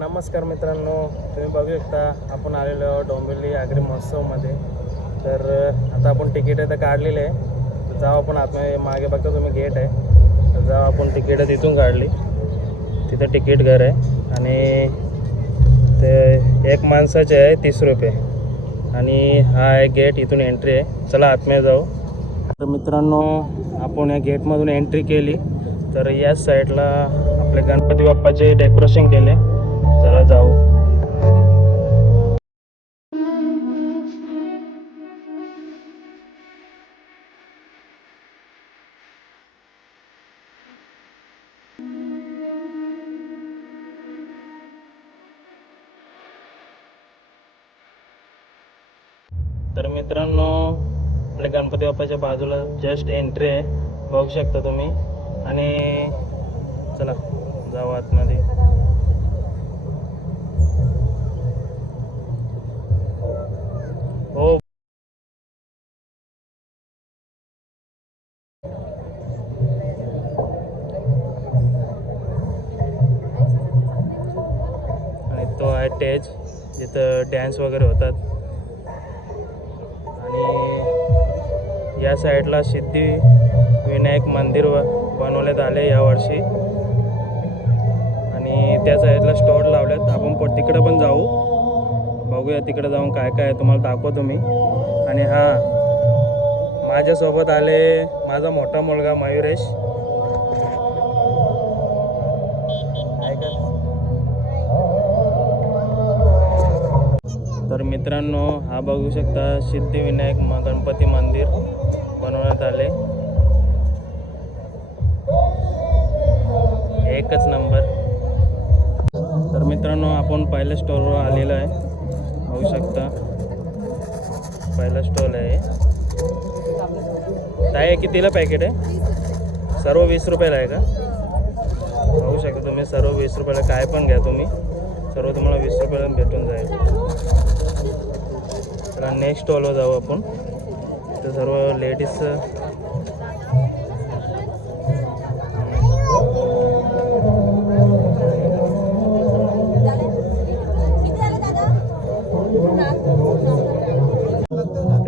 नमस्कार मित्रांनो, तुम्ही बघू शकता आपण आलेलो आहोत डोंबिवली आगरी महोत्सवमध्ये. तर आता आपण तिकीट तर काढलेले आहे. तर जाऊ आपण आतमध्ये, मागे बघता तुम्ही गेट आहे. तर जाऊ आपण तिकीट तिथून काढली. तिथं तिकीट घर आहे आणि ते एक माणसाचे आहे 30 रुपये आणि हा आहे गेट, इथून एंट्री आहे. चला आतमध्ये जाऊ. तर मित्रांनो, आपण या गेटमधून एंट्री केली तर याच साईडला आपले गणपती बाप्पाचे डेकोरेशन केले. चला जाऊ. तर मित्रांनो, आपल्या गणपती बाप्पाच्या बाजूला जस्ट एंट्री आहे, बघू शकता तुम्ही. आणि चला जाऊ आतमध्ये. हो, आणि तो आहे स्टेज जिथं डॅन्स वगैरे होतात. आणि या साईडला सिद्धिविनायक मंदिर बनवण्यात आले यावर्षी. आणि त्या साईडला स्टॉल लावल्यात. आपण तिकडं पण जाऊ, बघूया तिकडे जाऊन काय काय तुम्हाला दाखवतो मी. आणि हां, माझ्यासोबत आले माझा मोठा मुलगा मयुरेश. तर मित्रांनो, हा बघू शकता सिद्धिविनायक गणपती मंदिर बनवण्यात आले. एकच नंबर. तर मित्रांनो, आपण पहिल्या स्टॉलवर आलेलो आहे, बघू शकता. पहिला स्टॉल आहे. काय कितीला पॅकेट आहे? सर्व 20 रुपयाला आहे का? बघू शकता तुम्ही, सर्व 20 रुपयाला. काय पण घ्या तुम्ही, सर्व तुम्हाला 20 रुपयाला भेटून जाईल. चला नेक्स्ट स्टॉलवर जाऊ आपण. तर सर्व लेडीज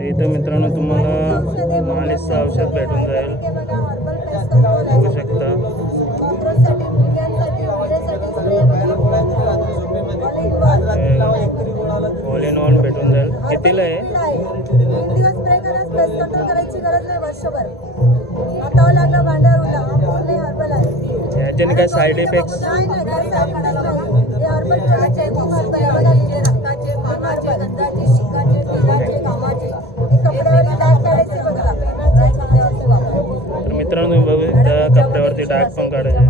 इथं मित्रांनो तुम्हाला मालिशचं औषध भेटून जाईल, बघू शकता. ऑल इन ऑल भेटून जाईल. कितीला आहे? 3 दिवस स्प्रे करा, पेस्ट कंट्रोल करायची गरज नाही वर्षभर. हातावर लागला भांड्यावर नाही, हर्बल आहे. याच्याने काय साईड इफेक्ट्स? नाही नाही, काही साईड नाही. हे हर्बल प्रोडक्ट आहे, खूप हर्बल आहे. बघा लिहिले रक्ताचे, पानाचे, गंधाचे, शिकाचे, तेलाचे, कामाचे. हे कपड्यावर डाग काढायचे बघा. तर मित्रांनो, तुम्ही बघू शकता कपड्यावरती डाग पण काढायचे.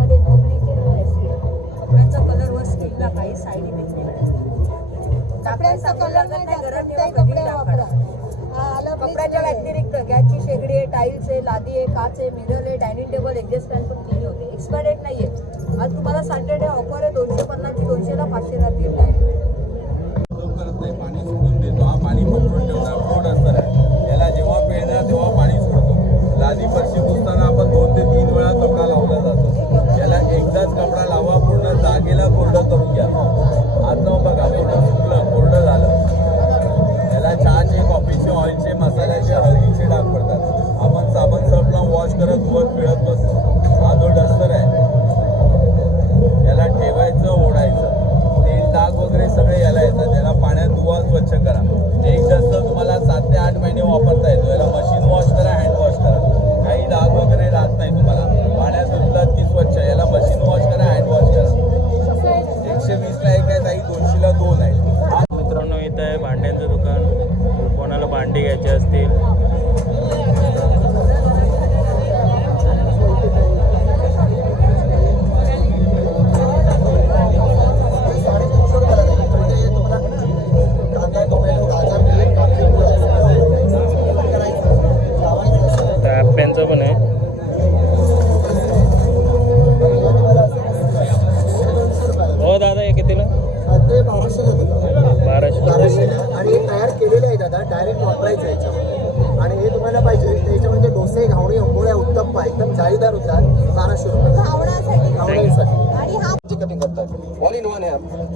कपड्यांचा कलर व स्किनला काही साईड इफेक्ट नाही. कपड्यांचा कलर नाही, कोणताही कपडे वापरा. कपड्याच्या व्यतिरिक्त गॅसची शेगडी आहे, टाईल्स आहे, लादी आहे, काच आहे, मिरर आहे, डायनिंग टेबल, एक्झॉस्ट फॅन पण क्लीन होते. एक्सपायर डेट नाहीये. आज तुम्हाला सॅटर्डे ऑफर आहे. 250 ची 200ला 500ला देईल. पाणी सोडून देतो. हा पाणी पकडून ठेवणार फ्लोट असणार आहे. याला जेव्हा पिळणार तेव्हा पाणी सोडतो. लादी फरशी पुसताना आपण 2 ते 3 वेळा कपडा लावला जातो. याला एकदाच कपडा लावा, पूर्ण जागेला कोरडं करून घ्या. आता बघा पूर्ण सुकलं, कोरडं झालं. याला चहाचे, कॉफीचे, ऑइलचे, मसाल्याचे, हळदीचे डाग पडतात. आपण साबण सर्फ लावून वॉश करत धुवत पिळत बसतो. हा जो डस्टर आहे याला ठेवायचं, ओढायचं. तेल, डाग वगैरे सगळे याला येतात. याला पाण्यात धुवा, स्वच्छ करा. एक डस्टर तुम्हाला 7 ते 8 महिने वापरता येतो. याला मशीन वॉश करा, हँड वॉश करा. काही डाग वगैरे राहत नाही तुम्हाला. पाण्यात धुतलात की स्वच्छ. याला मशीन वॉश करा, हँड वॉश करा. 120ला एक आहे ताई, 200ला 2 आहे. मित्रांनो, इथं आहे भांड्यांचं दुकान. कोणाला भांडी घ्यायची असतील तर ॲप्प्यांचं पण आहे. हो दादा, हे कितीला? ते 1200 आणि हे तयार केलेले आहे दादा, डायरेक्ट वापरायचं याच्यामध्ये. आणि हे तुम्हाला पाहिजे त्याच्यामध्ये डोसे, घावणे, अंबोळ्या, उत्तप्पा एकदम जाळीदार होतात. 1200 रुपये घावण्यासाठी. सब्जी कटिंग करता है, ऑल इन वन है।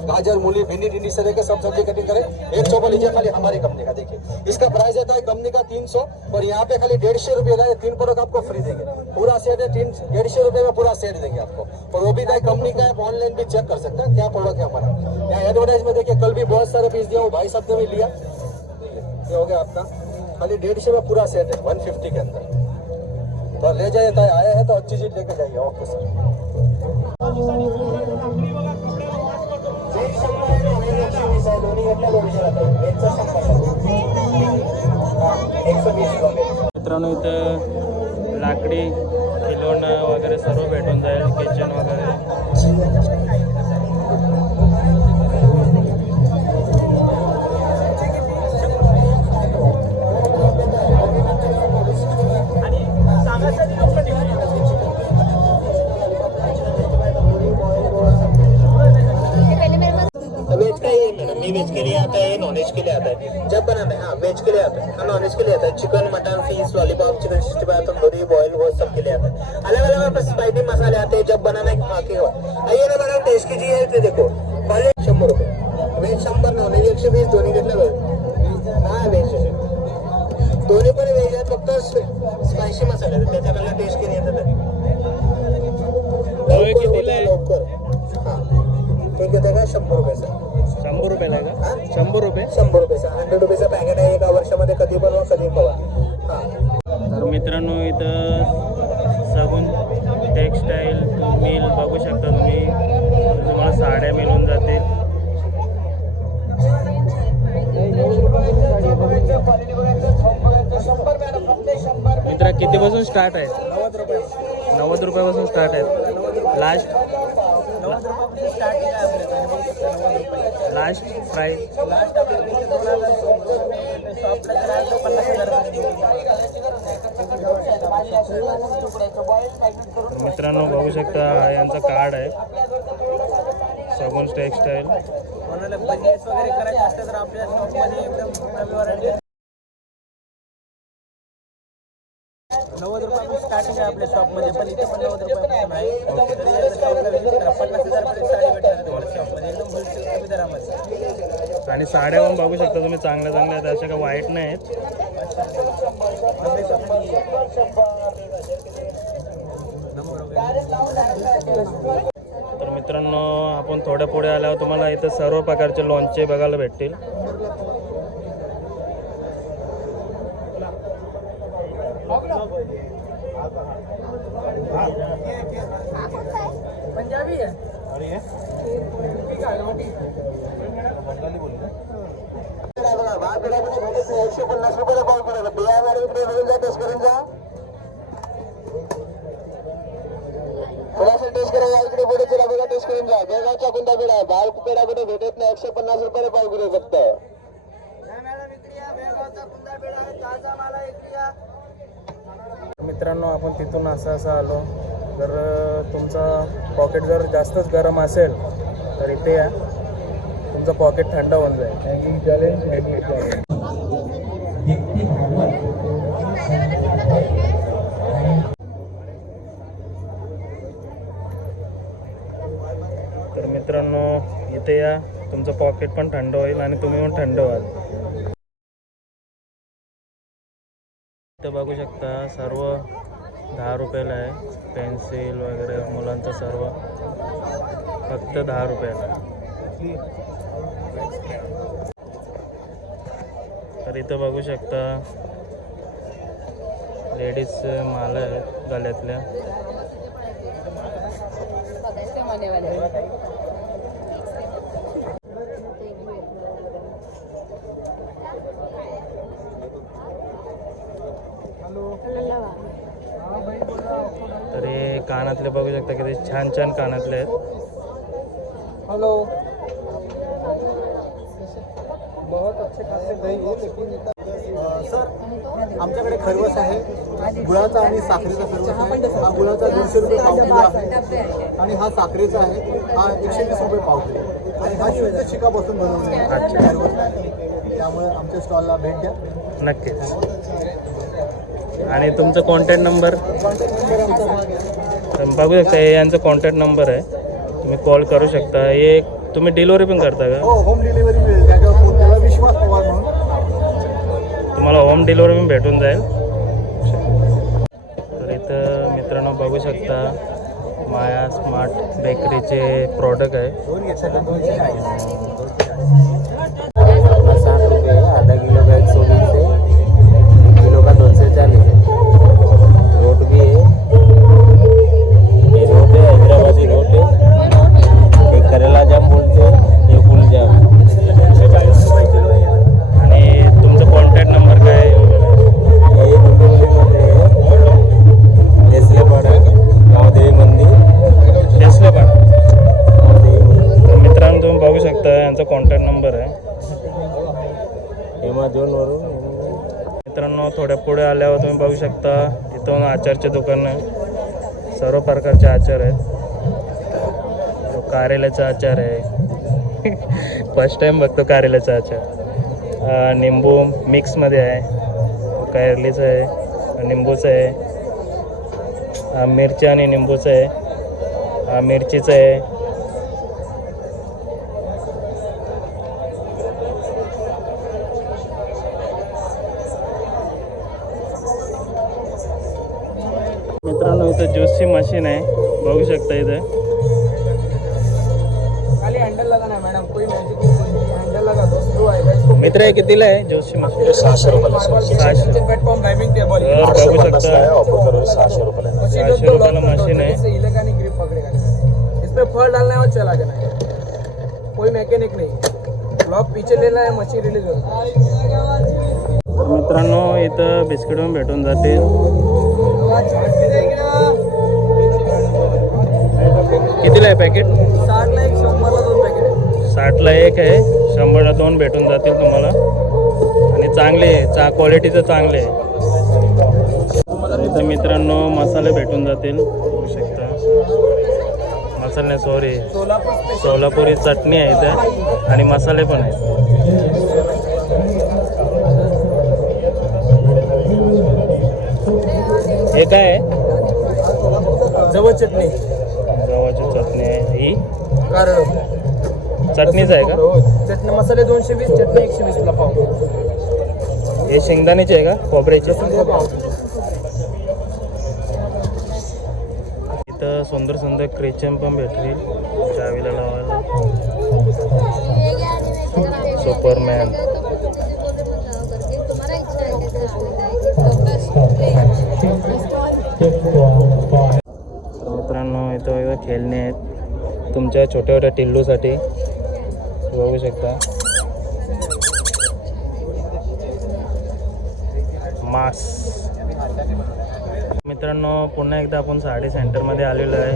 गाजर, मूली, भिंडी टिंडी से लेकर सब सब्जी कटिंग करें। एक चौपा लीजिए खाली हमारी कंपनी का। देखिए इसका प्राइस रहता है कंपनी का 300 और यहाँ पे खाली 150 रुपये का 3 प्रोडक्ट आपको फ्री देंगे। पूरा सेट है 150 रुपये में पूरा सेट देंगे आपको। और वो भी कंपनी का आप ऑनलाइन भी चेक कर सकते हैं क्या प्रोडक्ट है हमारा। यहाँ एडवर्टाइज में देखिए कल भी बहुत सारे पीस दिया, वो भाई साहब ने भी लिया। ये हो गया आपका खाली 150 में पूरा सेट है 150 के अंदर। तो ले जाइए, आए हैं तो अच्छी चीज लेके जाइए। Okay sir. मित्रांनो इथं लाकडी खिलौणं वगैरे सर्व भेटून जाईल, किचन वगैरे। वेज का ही है मैडम, ये वेज के लिए आता है, नॉन वेज के लिए आता है। जब बनाना है हाँ वेज के लिए आता है, हाँ नॉन वेज के लिए आता है। Chicken, mutton, fish, lollipop, chicken 65, tandoori, boil, वो सब के लिए आता है। अलग अलग आपके स्पाइसी मसाले आते हैं जब बनाना है। आइए ना मैडम टेस्ट कीजिए। तो देखो पहले 100 रुपये वेज, 100 नॉन वेज 120 दोन्ही घेतलं। हा वेज दोन्ही पण वेज आहेत, फक्त स्पायसी मसाले आहेत त्याच्याकडे टेस्ट केली येतात। लवकर हां ठीक आहे का 100 रुपये सर। 100 रुपयाला आहे का? 100 रुपये? 100 रुपयेचा 100 रुपयेचा पॅकेट आहे। एका वर्षामध्ये कधी बनवा कधी खावा। हां तर मित्रांनो इथं सगुन टेक्सटाईल मिल बघू शकता तुम्ही, तुम्हाला साड्या मिळून जातील। मित्रा कितीपासून स्टार्ट आहे? 90 रुपयापासून स्टार्ट आहे। लास्ट प्राइस मित्रांनो बघू शकता यांचं कार्ड आहे सगुन टेक्सटाईल। कोणाला बजेट वगैरे करायचे असते तर आपल्या शॉपमध्ये एकदम कमी वरायटी 90 रुपयापासून स्टार्टिंग आहे आपल्या शॉपमध्ये, पण इथे पण 90 रुपयापासून आहे। तरी शॉपला विजिट करा, 50,000 पर्यंत साडी भेटणार तुम्हाला शॉपमध्ये एकदम होलसेल कमी दरामध्ये। आणि साड्या पण बघू शकता तुम्ही चांगल्या चांगल्या आहेत, अशा का वाईट नाही आहेत। तर मित्रांनो आपण थोड्या पुढे आल्यावर तुम्हाला इथं सर्व प्रकारचे लोणचे बघायला भेटतील। पंजाबी है बघा 150 रुपयाला पाव किलो बिया मॅडम इकडे मिळून जा, टेस्ट करून जा। थोडासा टेस्ट करा या इकडे पुढे चला बघा, टेस्ट करून जा। बेळगावचा कुंदा पेढा बाल पेढा कुठे भेटत नाही, 150 रुपयाला पाव किलो फक्त। मित्रांनो आपण तिथून असं आलो, जर तुमचा पॉकेट जर जास्तच गरम असेल तर इथे या, तुमचं पॉकेट थंड होऊन जाईल। हँगिंग चॅलेंज तर मित्रांनो इथे या, तुमचं पॉकेट पण थंड होईल आणि तुम्ही पण थंड व्हाल। इथं बघू शकता सर्व 10 रुपयाला आहे, पेन्सिल वगैरे मुलांचं सर्व फक्त 10 रुपयाला। तर इथं बघू शकता लेडीज माला आहेत गळ्यातल्या। तर हे कानातले बघू शकता किती छान छान कानातले आहेत। हेलो बहुत अच्छे खासे दही है लेकिन सर आमच्याकडे खरवस आहे, गुळाचा आणि साखरेचा खरवस आहे। हा गुळाचा 150 रुपये पाव किलो आहे आणि हा साखरेचा आहे, हा 120 रुपये पाव किलो आणि हा शुद्ध चिकापासून बनवलेला आहे खरवस आहे। त्यामुळे आमच्या स्टॉलला भेट द्या नक्कीच। आणि तुमचा कॉन्टॅक्ट नंबर आमचा बघू शकता, हे यांचा कॉन्टॅक्ट नंबर आहे, तुम्ही कॉल करू शकता. हे तुम्ही डिलिव्हरी पण करता का? हो, होम डिलिव्हरी मिळेल. त्याच्यावर फोन केला विश्वास पवार म्हणून. तुम्हाला होम डिलिव्हरी पण भेटून जाईल. तर इथं मित्रांनो बघू शकता माया स्मार्ट बेकरीचे प्रोडक्ट आहे. 60 रुपये, आधा किलो का 120 है, 1 किलो का 240 है. रोट भी है, ये रोट है, हैदराबादी रोट है, एक करेला जाम बोलते हैं, एक फुल जाम. 140 रुपये किलो आहे. आणि तुमचा कॉन्टॅक्ट नंबर काय आहे? हे डुंबिवलीमध्ये आहे, नेसलेपाडा, गावदेवी मंदिर, नेसलेपाडा. गावदेवी मंदिर. तर मित्रांनो तुम्ही बघू शकता यांचा कॉन्टॅक्ट नंबर आहे. Amazonवरून मित्रांनो थोड्या पुढे आल्यावर तुम्ही बघू शकता इथून आचारचे दुकान आहे. सर्व प्रकारचे आचार आहेत. कारेल्याचा आचार आहे. फर्स्ट टाइम बघतो कारेल्याचा आचार. निंबू मिक्समध्ये आहे, कारलीचं आहे, निंबूचं आहे, मिरची आणि निंबूचं आहे, मिरचीचं आहे. मित्रांनो इथं ज्यूसची मशीन आहे बघू शकता. इथं खाली हँडल लगा ना मॅडम, कोई मॅजिक हँडल लगा दो, स्क्रू आहे इसको. मित्र हे कितीला आहे ज्यूसची मशीन? 600 रुपये. 600. प्लॅटफॉर्म ड्रायव्हिंग टेबल तर बघू शकता ऑफर करून 600 रुपये. 600 रुपयाला मशीन आहे. इलेक्ट्रॉनिक ग्रिप पकड़ेगा. इसमें फल डालना है और चला जाना है, कोई मैकेनिक नहीं. लॉक पीछे लेना है, मशीन रिलीज होना है. तर मित्रांनो इथं बिस्किट पण भेटून जातील. कितीला आहे पॅकेट? 60 ला 1, 100 ला 2 पॅकेट आहे. 60ला 1 आहे, 100ला 2 भेटून जातील तुम्हाला. आणि चांगले क्वालिटीचं चांगले आहे. इथं मित्रांनो मसाले भेटून जातील बघू शकता. मसाले नाही, सॉरी, सोलापुरी चटणी आहे इथं आणि मसाले पण आहेत. हे काय आहे? जवळ चटणी, गव्हाची चटणी आहे. ही कारण चटणीच आहे का? चटणी मसाले 220, चटणी 120 ला पाव. हे शेंगदाण्याचे आहे का? खोबऱ्याचे? इथं सुंदर सुंदर क्रिचन पण भेटतील चावीला लावायला. सुपरमॅन. तर मित्रांनो इथं खेळणे आहेत तुमच्या छोट्या छोट्या टिल्लूसाठी बघू शकता. मास. मित्रांनो पुन्हा एकदा आपण साडी सेंटरमध्ये आलेलो आहे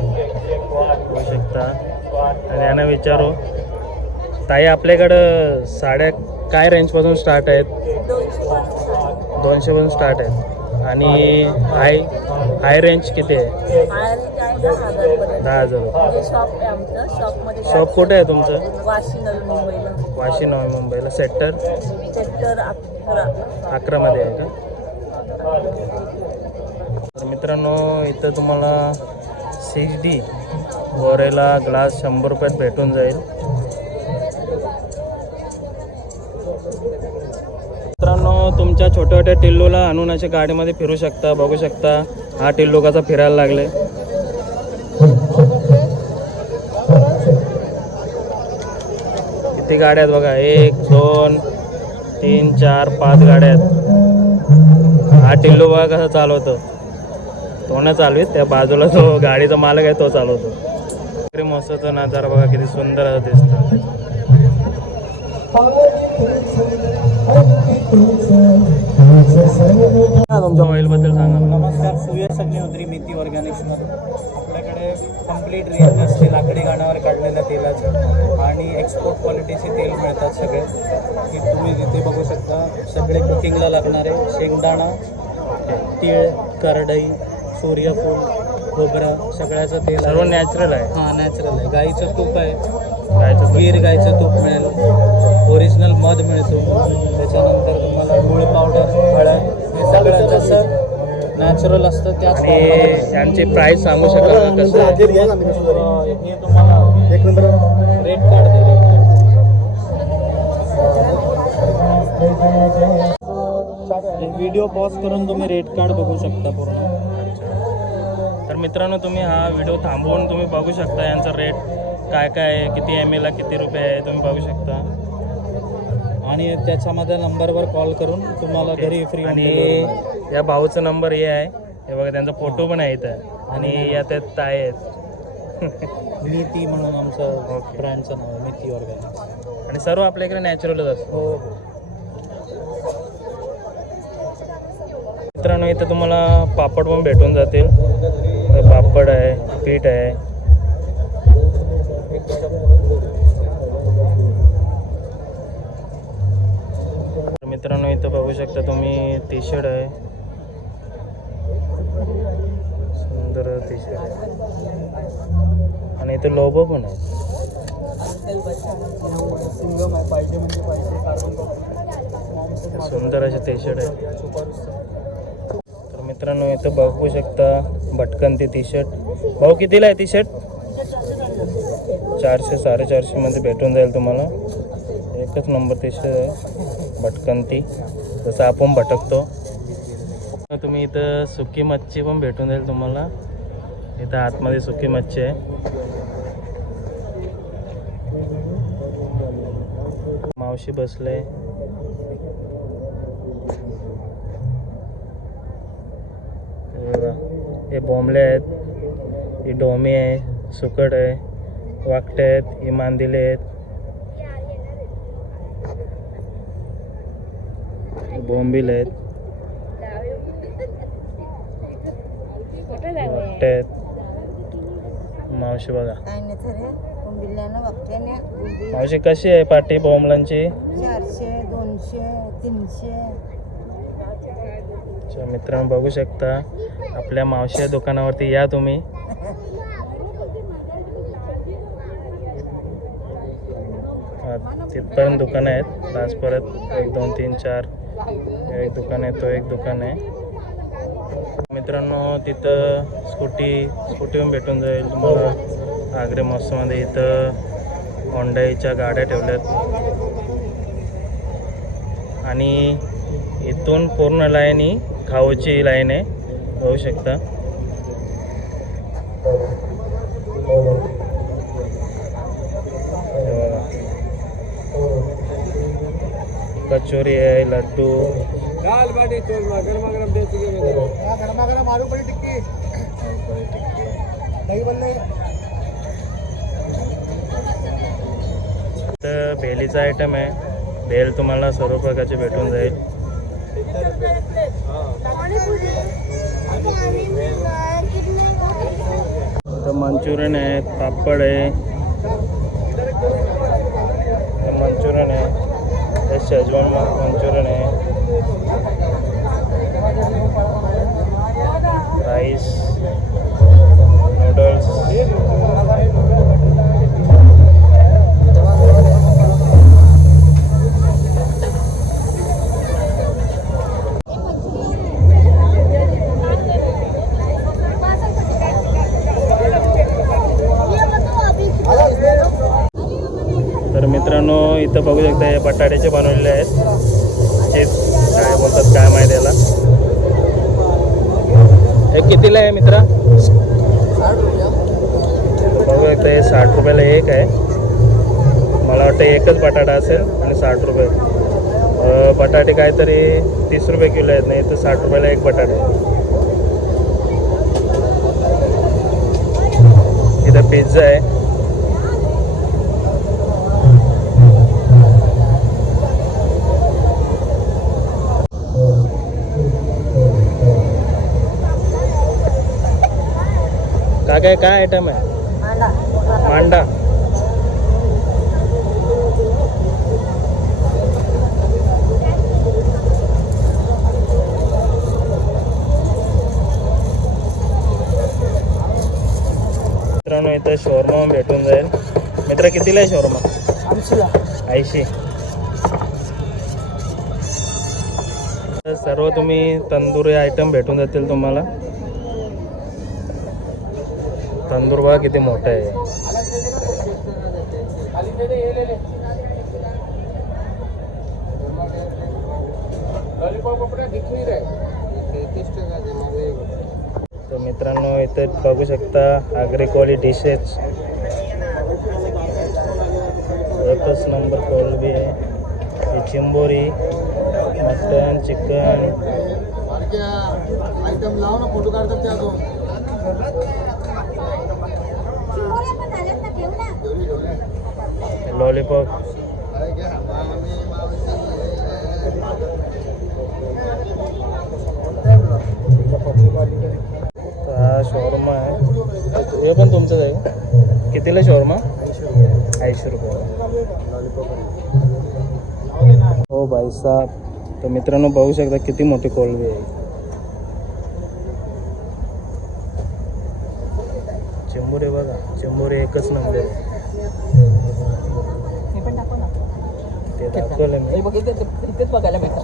बघू शकता. आणि यांना विचारू ताई आपल्याकडं साड्या काय रेंजपासून स्टार्ट आहेत? 200 पासून स्टार्ट आहेत. आणि हाय रेंज किती आहे? 10,000. शॉप कुठे आहे तुमचं? वाशी नवी मुंबईला. सेक्टर 11मध्ये आहे का? तर मित्रांनो इथं तुम्हाला 6D गोरेला ग्लास 100 रुपयात भेटून जाईल. मित्रांनो तुमच्या छोट्या छोट्या टिल्लूला आणून अशा गाडीमध्ये फिरू शकता. बघू शकता हा टिल्लू कसा फिरायला लागले. किती गाड्या आहेत बघा, 1 2 3 4 5 गाड्या आहेत. हा टिल्लू बघा कसं चालवतो. तो ना चालवीत, त्या बाजूला जो गाडीचा मालक आहे तो चालवतो. मस्तचा नजारा बघा किती सुंदर असं दिसतं. तुमच्या ऑइलबद्दल सांगा. नमस्कार, सूर्यस अग्निहोत्री मेथी ऑर्गॅनिक्समध्ये आपल्याकडे कंप्लीट रेंज असते लाकडी घाण्यावर काढलेल्या तेलाचं आणि एक्सपोर्ट क्वालिटीचे तेल मिळतात सगळे. की तुम्ही तिथे बघू शकता सगळे कुकिंगला लागणारे शेंगदाणा, तीळ, करडई, सूर्यफूल, खोबरं सगळ्याचं तेल सर्व नॅचरल आहे. हां नॅचरल आहे. गाईचं तूप आहे, गायचं गीर गाईचं तूप मिळेल, ओरिजिनल मध मिळतो. त्याच्यानंतर तुम्हाला गुळ पावडर, हळद हे सगळं जसं नॅचरल असतं त्याच आणि यांची प्राईस सांगू शकाल का कसं आहे? हे तुम्हाला एक नंबर रेट कार्ड दे व्हिडिओ पॉज करून तुम्ही रेट कार्ड बघू शकता पूर्ण. तर मित्रांनो, तुम्ही हा व्हिडिओ थांबवून तुम्ही बघू शकता यांचा रेट काय काय आहे, किती ML ला किती रुपये आहे तुम्ही बघू शकता. आणि त्याच्यामध्ये नंबरवर कॉल करून तुम्हाला घरी फ्री आणि या भाऊचा नंबर हे आहे, हे बघा त्यांचा फोटो पण आहे इथं. आणि या त्यात ताई आहेत. मिती म्हणून आमचं ब्रँडचं नाव आहे, मिती ऑर्गॅनिक्स. आणि सर्व आपल्या इकडे नॅचरलच असतं. हो हो. मित्रांनो, इथं तुम्हाला पापड पण भेटून जातील. पापड आहे, पीठ आहे. तर मित्रांनो, इथं बघू शकता तुम्ही टी शर्ट आहे, सुंदर टी शर्ट आहे. आणि इथं लोगो पण आहे. सुंदर असे टी शर्ट आहे. तर मित्रांनो, इथं बघू शकता भटकंती टी शर्ट. भाऊ कितीला आहे टी शर्ट? 400 450 मध्ये भेटून जाईल तुम्हाला. एकच नंबर टी शर्ट आहे भटकंती, जसं आपण भटकतो. तुम्ही इथं सुकी मच्छी पण भेटून जाईल तुम्हाला. इथं आतमध्ये सुकी मच्छी आहे. मावशी बसले. हे बोंबले आहेत, ही डोमी आहे, सुकट आहे, वाकटे आहेत, ही मांदिले आहेत, बोंबील आहेत, वाकटे आहेत. मावशी बघा. मावशी कशी आहे पाटी बोंबलांची? 400 200 300. अच्छा, मित्रांनो बघू शकता आपल्या मावशी दुकानावरती या तुम्ही. तिथपर्यंत दुकान आहेत. आज परत 1 2 3 4 एक दुकान आहे, तो एक दुकान आहे. मित्रांनो, तिथं स्कूटी पण भेटून जाईल तुम्हाला आग्रे महोत्सवमध्ये. इथं होंडाईच्या गाड्या ठेवल्यात. आणि इथून पूर्ण लाईन ही खाऊची लाईन आहे, बघू शकता. कचोरी आहे, लड्डू. तर भेलीचा आयटम आहे. भेल तुम्हाला सर्व प्रकारचे भेटून जाईल. तर मंचुरियन आहेत, पापड आहे, मंचुरियन आहे, हे शेजवान मंचुरियन आहे, राईस, नूडल्स. तर मित्रांनो, इथं बघू शकता हे बटाट्याचे बनवलेले आहेत. चिप्स काय बोलतात काय माहिती याला. हे कितीला आहे मित्रा? बघू शकता हे 60 रुपयाला एक आहे. मला वाटतं एकच बटाटा असेल आणि 60 रुपये. बटाटे काहीतरी 30 रुपये किलो आहेत, नाही तर 60 रुपयाला एक बटाटा आहे. इथं पिझ्झा आहे. काय आयटम आहे? मांडा. मित्रांनो, इथं शोरमा भेटून जाईल. मित्र कितीला आहे शोरमा? 80. सर्व तुम्ही तंदुरी आयटम भेटून जातील तुम्हाला. तंदूर बघा किती मोठा आहे. तर मित्रांनो इथे बघू शकता आग्रिकोली डिशेस, एकच नंबर कोलबी आहे, ही चिंबोरी, मटन, चिकन, आयटम लाव ना, फोटो काढतात त्या दोन. लॉलीपॉप, हा शॉर्मा आहे, हे पण तुमचंच आहे का? कितीला शॉर्मा? 80 रुपये. हो भाई साहब. तर मित्रांनो बघू शकता किती मोठी कोलबी आहे. चिंबोरी बघा, चिंबोरी एकच नंबर आहे. ते दाखवलं मी. इथेच बघायला मिळतं.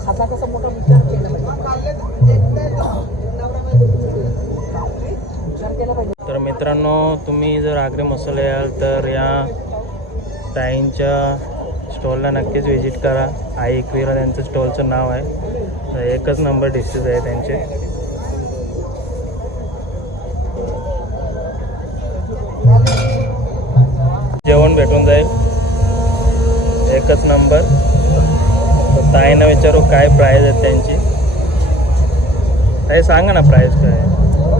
खासा कसा मोठा विचार केला पाहिजे. तर मित्रांनो तुम्ही जर आग्रे मसाले याल तर या ताईंच्या स्टॉलला नक्कीच व्हिजिट करा. आई एकविरा त्यांचं स्टॉलचं नाव आहे. तर एकच नंबर डिशेस आहे त्यांचे. जेवण भेटून जाईल एकच नंबर. तर ताईंना विचारू काय प्राईस आहे त्यांची. ताई सांगा ना प्राईस काय आहे.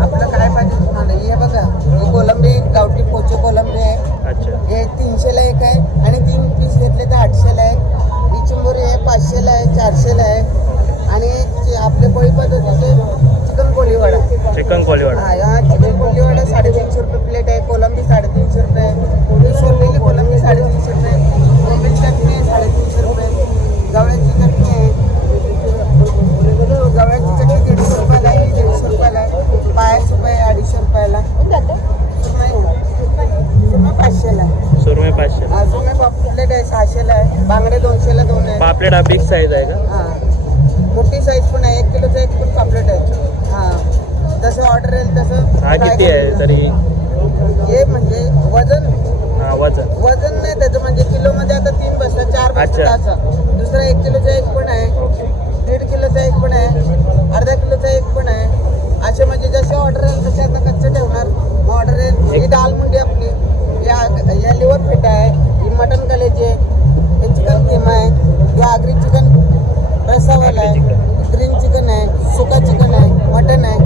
आपलं काय पाहिजे तुम्हाला? हे बघा, ही कोलंबी गावठी पोचे कोलंबी आहे. अच्छा, हे 300ला एक आहे आणि 3 पीस घेतले तर 800ला आहे. ही चिंबोरी आहे 500ला आहे, 400ला आहे. आणि आपले कोळी पद्धतीचे चिकन कोळीवाडा. चिकन कोलीवाडा. हा, या चिकन कोळीवाडा 350 रुपये प्लेट आहे. कोलंबी 350 रुपये. ही सोललेली कोलंबी 350 रुपये. कोलंबी चटणी आहे 350 रुपये. गवळ्याची चटणी आहे. गवळ्याची चटणी 150 रुपयाला आहे. ही 150 रुपयाला आहे. पायस रुपये 250 रुपयाला. सुरमई 500ला आहे. सुरमई 500. हा, सुरमई पापलेट आहे 600ला आहे. बांगडे 200ला 2 आहे. पापलेट हा बिग साईज आहे का? हा, मोठी साईज पण आहे. 1 किलोचं एक पण पापलेट आहे. हा, जसं ऑर्डर येईल तसं. हा किती आहे तरी? हे म्हणजे वजन हा वजन नाही त्याचं, म्हणजे किलोमध्ये आता 3 बसतात, 4 अच्छा. बसतात असं. दुसरा 1 किलोचा एक पण आहे. ओके. 1.5 किलोचा एक पण आहे. अर्धा किलोचा एक पण आहे. असे म्हणजे जसे ऑर्डर येईल तसे आता कच्चे ठेवणार. मग ऑर्डर येईल. ही दाल मुंडी आपली, या लिव्हर फिट आहे. ही मटन कलेजी आहे. हे चिकन किमा आहे. हे आगरी चिकन रसावाला आहे. ग्रीन चिकन आहे, सुका चिकन आहे, मटन आहे.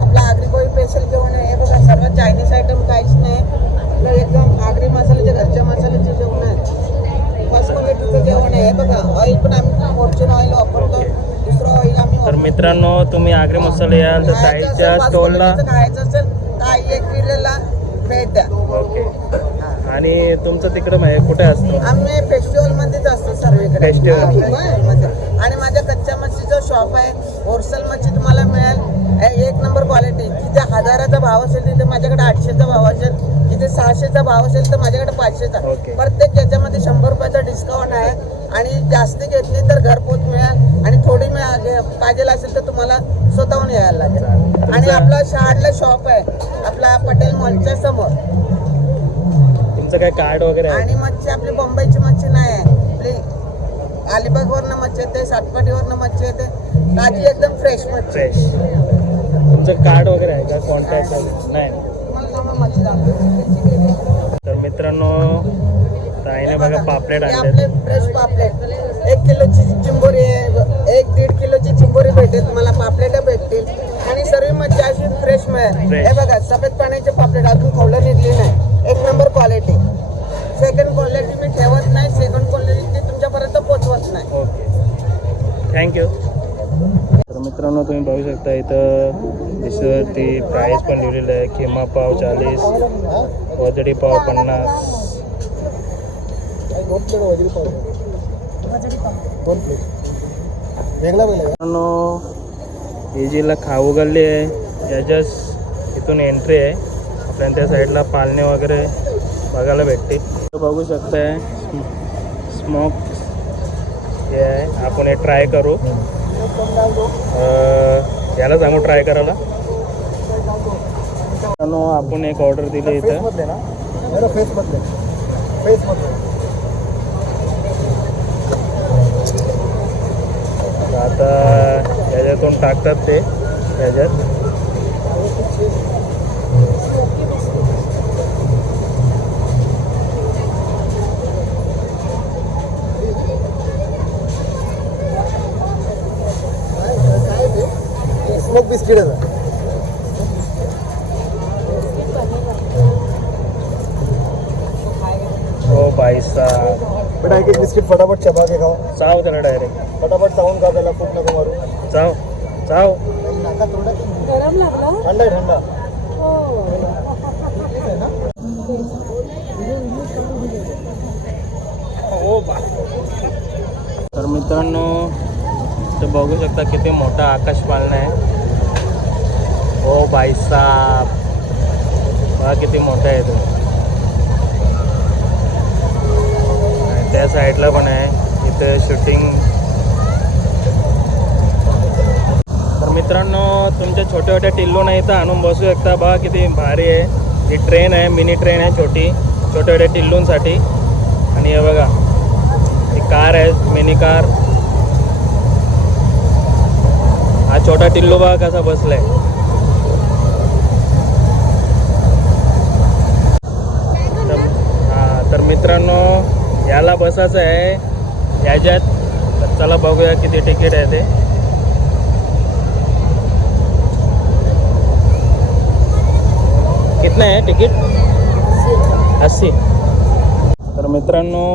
आपला आगरी कोळी स्पेशल जेवण आहे. हे बघा, सर्व चायनीज आयटम काहीच नाही. आपलं एकदम आगरी मसाल्याचे, घरच्या मसाल्याचे जेवण आहे. फर्स्ट क्वालिटीचं जेवण आहे. हे बघा, ऑइल पण आम्ही फॉर्च्यून ऑइल वापरतो. दुसरं ऑइल आम्ही तर मित्रांनो तुम्ही आग्रे मसाले याल तर ताईच्या स्टॉलला. खायचं असेल तर आई एकविरेला भेट द्या. ओके. आणि तुमचं तिकडं कुठे असतं? आम्ही फेस्टिवल मध्येच असतो सर्वीकडे. Festival. हा, festival मध्ये. आणि माझ्या कच्च्या मच्छीचं शॉप आहे. होलसेल मच्छी तुम्हाला मिळेल 1 नंबर क्वालिटी. जिथे 1000चा भाव असेल तिथे माझ्याकडे 800चा भाव असेल. जिथे 600चा भाव असेल तर माझ्याकडे 500चा. ओके. प्रत्येक याच्यामध्ये 100 रुपयाचा डिस्काउंट आहे. आणि जास्ती घेतली तर घरपोच मिळेल. आणि थोडी पाहिजे असेल तर तुम्हाला स्वतःहून यायला लागेल. आणि आपला शहाडला शॉप आहे आपला पटेल मॉलच्या समोर. तुमचं काय कार्ड वगैरे आहे? आणि मच्छी आपली मुंबईची मच्छी नाही आहे. आपली अलिबागवरनं मच्छी येते, सातपाटीवरनं मच्छी येते. ताजी एकदम फ्रेश मच्छी. फ्रेश. तुमचं कार्ड वगैरे आहे का? कॉन्टॅक्ट नाही. तुम्हाला मच्छी दाखवतो. तर मित्रांनो ताईने बघा पापलेट हे आणले. आपले फ्रेश पापलेट 1 किलोची चिंबोरी आहे. 1-1.5 किलोची चिंबोरी भेटेल तुम्हाला. पापलेट भेटतील. आणि सर्व मच्छी अशी फ्रेश मिळेल. Fresh. हे बघा, सफेद पाण्याचे पापलेट अजून खवलं निघली नाही. 1 नंबर क्वालिटी. सेकंड क्वालिटी मी ठेवत नाही. सेकंड क्वालिटी तुमच्यापर्यंत पोहोचवत नाही. Okay, thank you. तर मित्रांनो तुम्ही बघू शकता इथं डिशवरती प्राईस पण लिहिलेलं आहे. खिमा पाव 40, वजडी पाव 50. मित्रांनो एजीला खाऊ गल्ली आहे. याच्याच इथून एंट्री आहे. आपल्याला त्या साईडला पालणे वगैरे बघायला भेटतील. बघू शकताय स्मोक हे आहे. आपण हे ट्राय करू. याला सांगू ट्राय करायला. मित्रांनो, आपण एक ऑर्डर दिली इथं. मधले ना मेरा फेस मधले फेस मधले आता याच्यातून टाकतात ते याच्यात. स्मोक बिस्किट आहे ओ भाई साहब, बेटा एक बिस्किट फटाफट चबा के खाओ चाव त्याला डायरेक्ट. फटाफट चावून खा त्याला खूप नको मारू चाव चाव. नाका तोंडा गरम लागला थंडा आहे थंडा ओ बा. तर मित्रांनो, ते बघू शकता किती मोठा आकाश पाळणा आहे. ओ भाई साहब, बघा किती मोठा आहे तो. आणि त्या साईडला पण आहे इथं शूटिंग. तर मित्रांनो, तुमच्या छोट्या छोट्या टिल्लूना इथं आणून बसू शकता. बघा किती भारी आहे. ही ट्रेन आहे, मिनी ट्रेन आहे छोटी, छोट्या छोट्या टिल्लूंसाठी. आणि हे बघा, ही कार आहे, मिनी कार. हा छोटा टिल्लू बघा कसा बसलाय. तर मित्रांनो, याला बसायचं आहे याच्यात. तर चला बघूया किती तिकीट आहे ते. कितना आहे तिकीट? 80. तर मित्रांनो,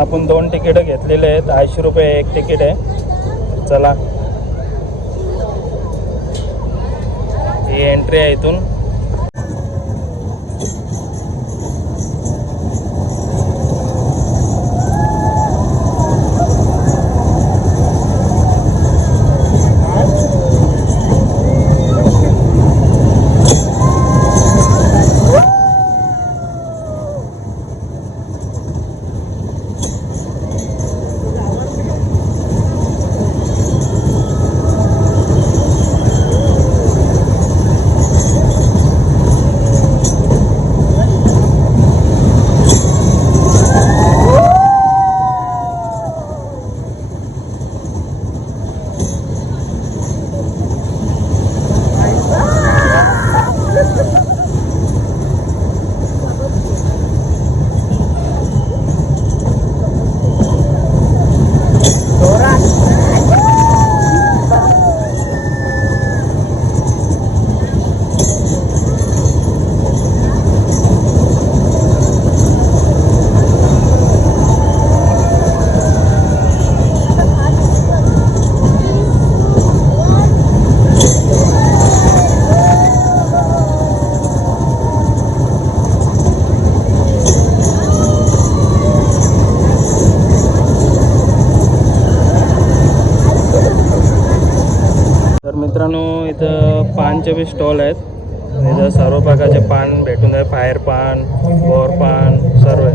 आपण 2 तिकीटं घेतलेले आहेत. 80 रुपये एक तिकीट आहे. चला, ही एंट्री आहे इथून. मित्रांनो, इथं पानचे बी स्टॉल आहेत. इथं सर्व प्रकारचे पान भेटून जाईल. फायर पान, बोर पान, सर्व आहे.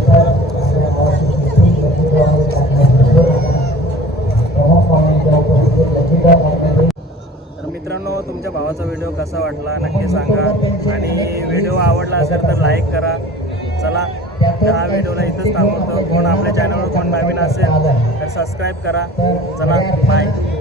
तर मित्रांनो, तुमच्या भावाचा व्हिडिओ कसा वाटला नक्की सांगा. आणि व्हिडिओ आवडला असेल तर लाईक करा. चला, हा व्हिडिओला इथंच थांबवतो. कोण आपल्या चॅनलवर कोण नवीन असेल तर सबस्क्राईब करा. चला, बाय.